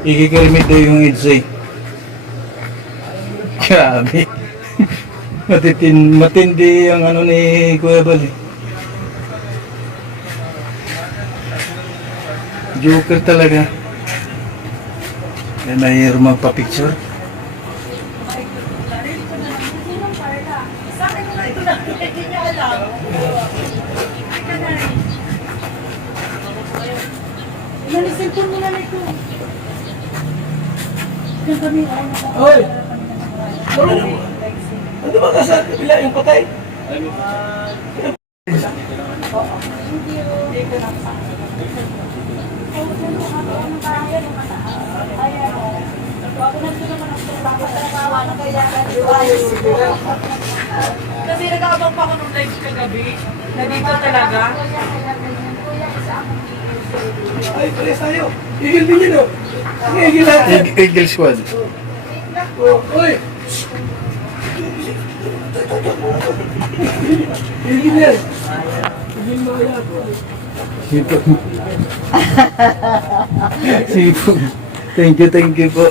Ikikrimit daw yung EDSA. Grabe. Matindi ang ano ni Kuya Bal eh. Joker talaga. Yan na yung magpa-picture. Nalisilpon mo na ito. Hoy! Ano ba ka sa kabila yung patay? Kasi nag-aabang pa ako nung live kagabi. Na dito talaga. Ay, pares tayo. Igil din yun, oh. Igil natin. Eagle Squad. Hoy! Igil yan. Igil mo yan. Sipag. Sipag. Thank you po.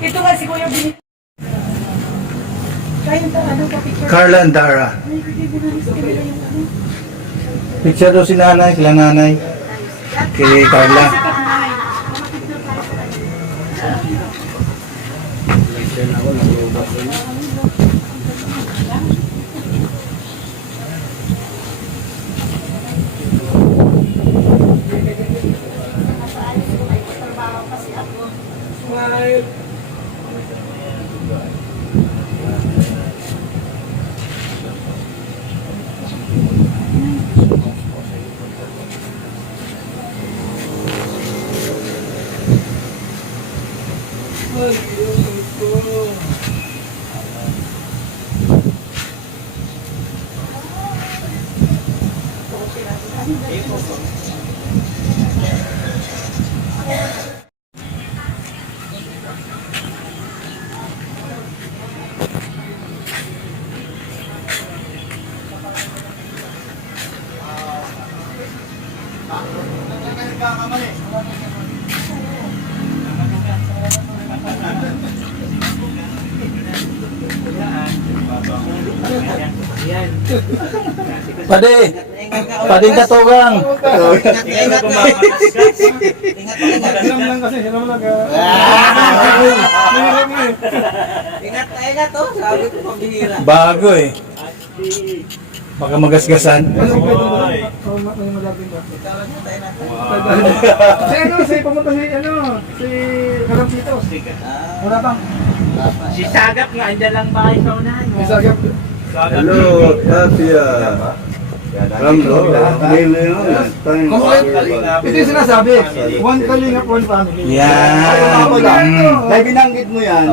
Ito nga si Kuya Binit. Kayo ta ano pa picture? Carla and Dara. Picture daw si nanay, kila nanay. Kay Carla. Smile. Pade! Pading katugang! Ingat na. Hiram lang kasi, hiram lang. Ingat oh. Sabi ko pambihira. Bago eh. Baka magasgasan. Si pumunta si Karampitos. Wala pang. Si Sagap nga, andyan lang ba sa unahan? Si Sagap. Hello, Tapia. Ramlo, Ito yung sinasabi. One Kalingap, one family. Yan. Dahil binanggit mo yan,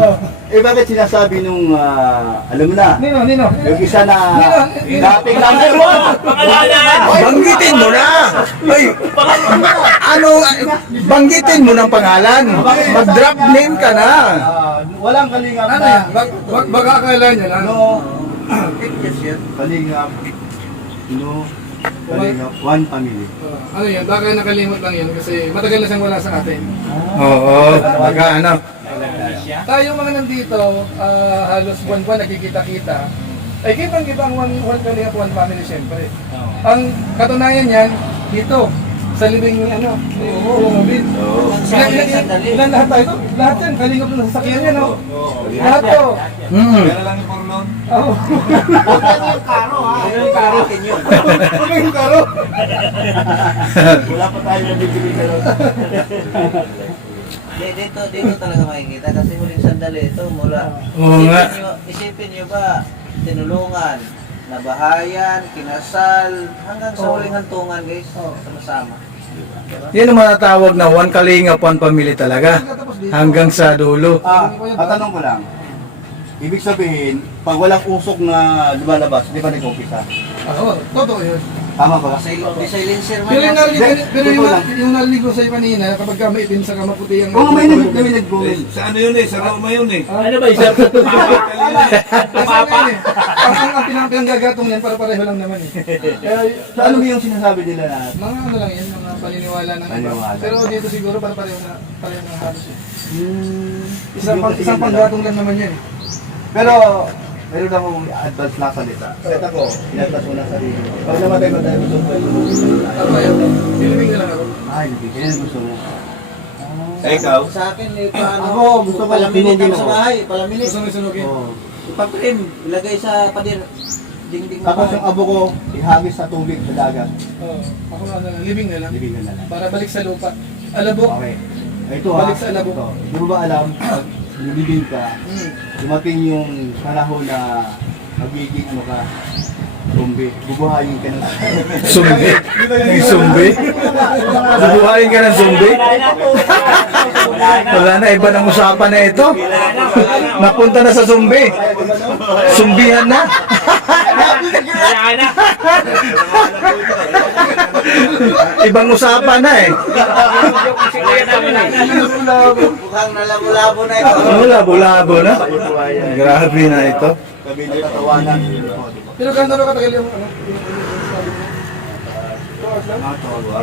eh bakit sinasabi nung, alam mo na, Nino. yung isa na dating number one? Banggitin mo na! Ay, ano, banggitin mo ng pangalan. Mag-drop name ka na. Walang kalingap Ano na. yan? Baga akala niya na. No, kalingap, no, kalingap, one family. Ano yan? Baka nakalimot lang yan kasi matagal na siyang wala sa atin. Oo, baka ano. Tayo mga nandito, halos buwan-buwan nakikita-kita. Ay kitang-kita ang one kalingap, one family siyempre. Ang katunayan yan, dito, sa libing ano, Mobile. Ilan lahat tayo to? Lahat yan, kalingap na sasakyan yan, no? Lahat to. lang yung porlon. Oo. Yung karo ha. Yung karo yun. Ano yung karo? Wala pa tayo nabibili na ron. Dito talaga makikita kasi huling sandali ito mula. Oo nga. Isipin nyo ba, tinulungan, nabahayan, kinasal, hanggang sa huling hantungan guys, sama-sama. Yan ang matatawag na one kalingap, one family talaga. Hanggang sa dulo. Tanong ko lang, ibig sabihin, pag walang usok na lumalabas, di ba nag-umpisa? Oo, totoo yun. Tama ba? May silencer man Pero yung yan. narinig ko sa'yo kanina, kapag ka maitim sa kamaputi ang... Oo, may nag-comment. Sa ano yun eh, sa Roma yun eh. Ano ba isa? Papa! Ang pinanggagatong yan, para pareho lang naman eh. Kaya, So, ano ba yung sinasabi nila na mga ano lang yan, mga paniniwala ng iba. Paniniwala. Pero dito siguro para pareho na halos eh. Yung Isang panggatong lang naman yan eh. Pero, meron akong advance na salita. Set ako, inadvance mo na sarili. Pag namatay ba tayo, gusto ko Ano ba yun? Ilibing na lang ako. ay, nabigyan, gusto mo. Ikaw? Sa akin, paano? Ako, gusto ko palaminit sunugin ako sa ako. bahay. Palaminit. Gusto mo sunugin? Oo. Ipaprim. Ilagay sa pader. Dingding na Tapos bahay. yung abo ko, ihagis sa tubig sa dagat. Oo. Ako ano lang, living na lang. Libingan na lang. Para balik sa lupa. Alabok. Okay. Ito ha. Balik sa alabok. Ito. Di mo ba alam, pag nilibing ka, dumating yung panahon na magiging ano ka, zombie. Bubuhayin ka ng Zombie? May zombie? Bubuhayin ka ng zombie? Wala na, iba ng usapan na ito. Napunta na sa zombie. Zumbihan na. Ibang usapan na eh. Mukhang nalabo-labo na ito. Ano, labo-labo na. Grabe na ito. Sabi na tatawanan. Pero gano'n katagal yung ano?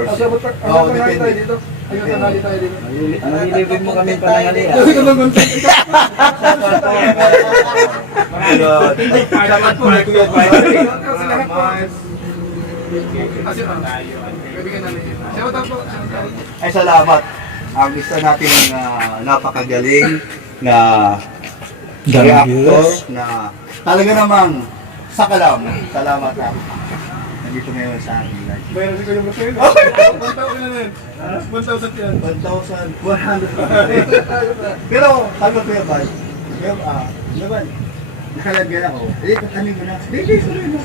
Asabot pa, Oo, tanghali tayo depende. dito. Ayun, tanghali tayo dito. Nilibig mo kami panangali. Kasi ko lang ganun. Salamat po na Kuya Pai. Kasi lahat po. Kasi ano? Bibigyan namin yun. Shout out po. Shout out. Ay, salamat. Ang isa natin napakagaling na reactor na talaga namang sakalam. Salamat ha. Nandito ngayon sa akin. Bayaran si Kuya Marcelo. 1,000 na yan. 1,000 yan. 1,100. Pero sabi ko Kuya Bal, naman, nakalagyan ako. Eh, katanin mo na. Hindi, suloy mo.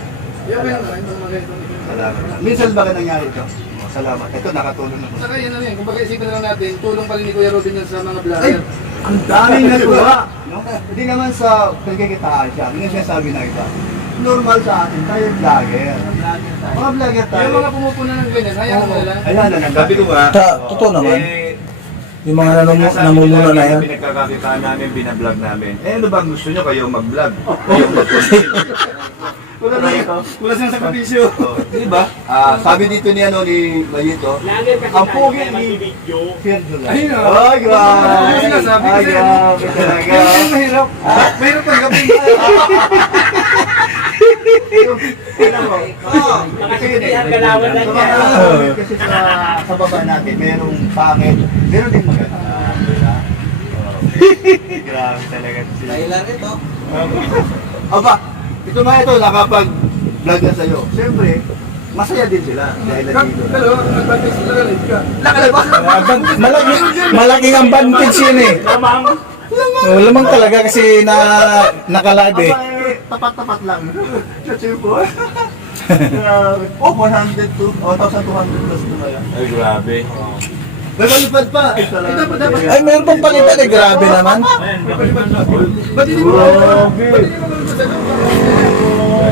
Yung kaya naman, yung mga ganito. Salamat. Minsan ba ka nangyari ito? Oh, salamat. Ito nakatulong ako. Saka yan ano yan, kung pag-iisipan na lang natin, tulong pa rin ni Kuya Robin yan sa mga Ay, vlogger. ang daming nagawa. No? Hindi naman sa pagkikitaan siya. Hindi siya sabi na iba. Normal sa atin, tayo vlogger. Mga vlogger tayo. Yung mga pumupuna ng ganyan, hayaan mo nila. Ayan na lang. Sabi ko nga, Totoo naman. eh, Yung mga sinasabi namumuna na namin, yan. pinagkakakitaan namin, binablog namin. Eh ano bang gusto nyo kayo mag-vlog? Kayo mag-content? Wala na ito. Wala silang sakripisyo. Di ba? Sabi dito ni ano ni Mayito, ang pogi ni Ferdo lang. Ayun, Ay, grabe. Ayun, sinasabi Ay, kasi. grabe talaga. Kaya mahirap. Mahirap talaga. Tingnan mo. Makasitihan ka naman lang yan. Kasi sa baba natin, merong pangit, meron din maganda. Grabe talaga sila. Dahilan ito. Aba, ito nga ito, nakapag-vlog na sa'yo. Siyempre, masaya din sila dahil nandito na. Hello, nag-advertise sila na live ka. Nakalabas! Malaking ang advantage yun eh. Oh, lamang talaga kasi nakalive eh. Aba, tapat-tapat lang. Sa chipboard. Grabe. Oh, 100 to, 1,200 plus na kaya. Ay grabe. May malipad pa. Ay, salamat. Ay, meron pang palitan eh. Grabe naman. Ba't hindi mo Grabe.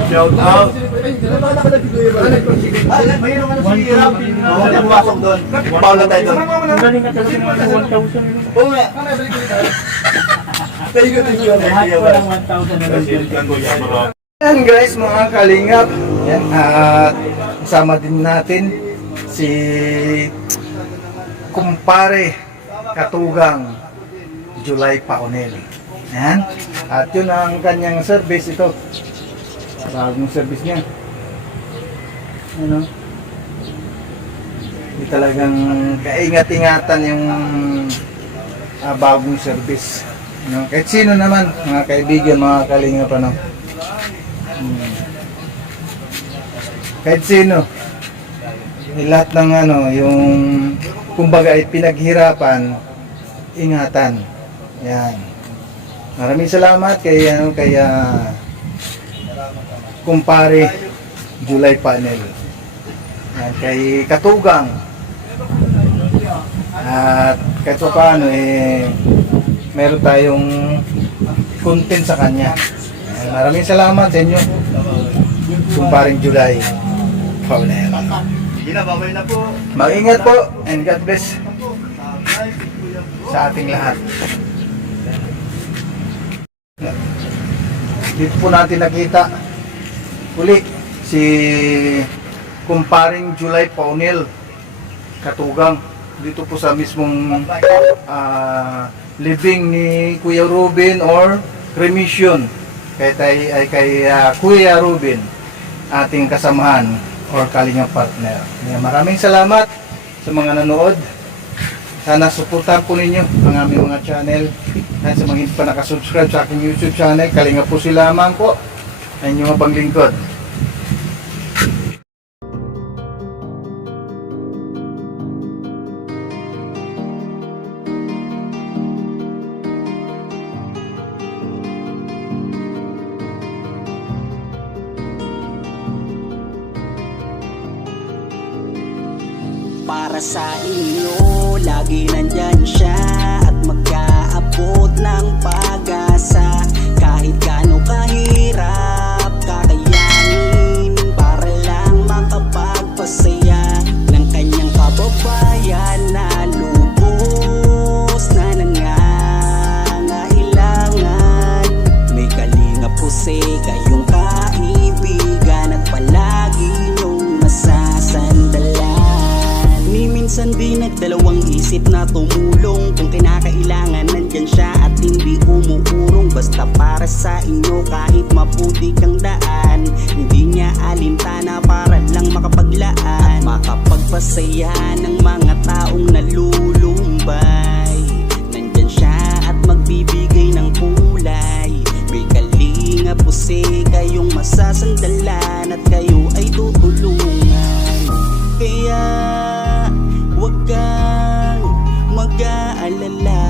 Shout out. Ay, Ano ba ka nagtituloy ba? Mayroon ka na si Ram. Oo, hindi pumasok doon. Paula tayo doon. Galing ka talaga ng 1,000. Oo nga. Tayo ka din yun. Walang 1,000 na lang. Yan guys, mga kalingap. Yan, at kasama din natin si kumpare Katugang July Paonelli. Yan. At yun ang kanyang service ito. Bagong service niya. Ano? Hindi talagang kaingat-ingatan yung bagong service. Ano? Kahit sino naman, mga kaibigan, mga kalingap, ano? Kahit sino. Lahat ng ano, yung kumbaga ay pinaghirapan, ingatan. Yan. Maraming salamat kay kumpare July Panel. Yan, kay Katugang. At kahit pa paano meron tayong content sa kanya. Yan, maraming salamat sa inyo, kumpareng July. Paunel. Sige na, babay na po. Mag-ingat po and God bless Bye, Kuya po. sa ating lahat. Dito po natin nakita uli si kumparing July Paunel Katugang dito po sa mismong living ni Kuya Ruben or cremation kay Kuya Ruben, ating kasamahan or kalingap partner. Maraming salamat sa mga nanood. Sana suportahan po ninyo ang aming mga channel. At sa mga hindi pa nakasubscribe sa aking YouTube channel, Kalingap po si lamang po ang inyong paglingkod. Para sa inyo, lagi nandyan siya at mag-aabot ng pag-asa. Kahit gaano kahirap, kakayanin para lang makapagpasaya ng kanyang kababayan na lubos na nangangailangan. May Kalingap po kayong kaibigan at palagi niyong masasandalan. Minsan di nagdalawang isip na tumulong. Kung kinakailangan nandyan siya at hindi umuurong. Basta para sa inyo kahit maputi kang daan, hindi niya alintana para lang makapaglaan, makapagpasaya ng mga taong nalulumbay. Nandyan siya at magbibigay ng kulay. May Kalingap po kayong masasandalan at kayo ay tutulungan. Kaya huwag kang mag-aalala,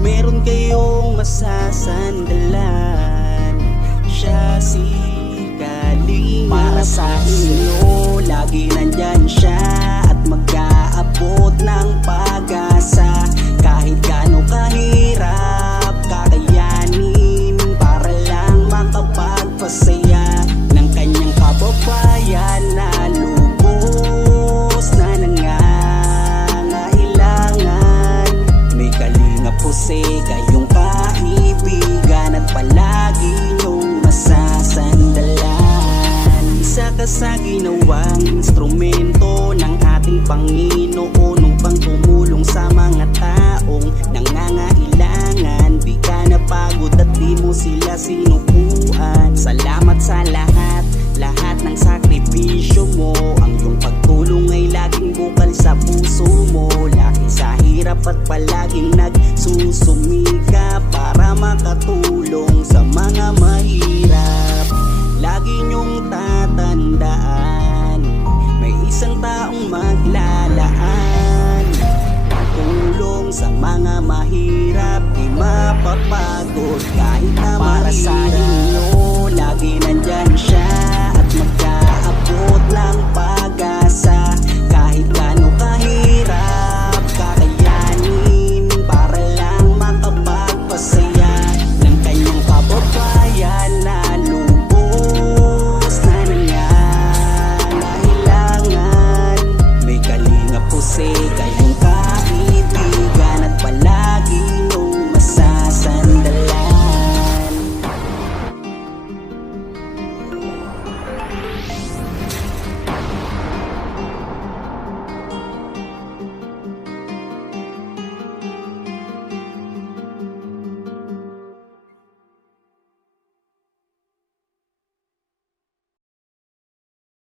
meron kayong masasandalan. Siya si Kalingap. Para sa inyo, lagi nandyan siya at mag-aabot ng pag-asa. Kahit gaano kahirap, kakayanin para lang makapagpasaya ng kanyang kababayan na lubos na nangangailangan. May Kalingap po kayong kaibigan at palagi niyong masasandalan. Isa ka sa ginawang instrumento ng ating Panginoon upang tumulong sa mga taong nangangailangan. Di ka napagod at di mo sila sinukuan. Salamat sa lahat ng sakripisyo mo. Ang iyong pagtulong ay laging bukal sa puso mo. Laki sa hirap at palaging nagsusumika para makatulong sa mga mahirap. Lagi niyong tatandaan, may isang taong maglalaan. Tulong sa mga mahirap, di mapapagod kahit na para sa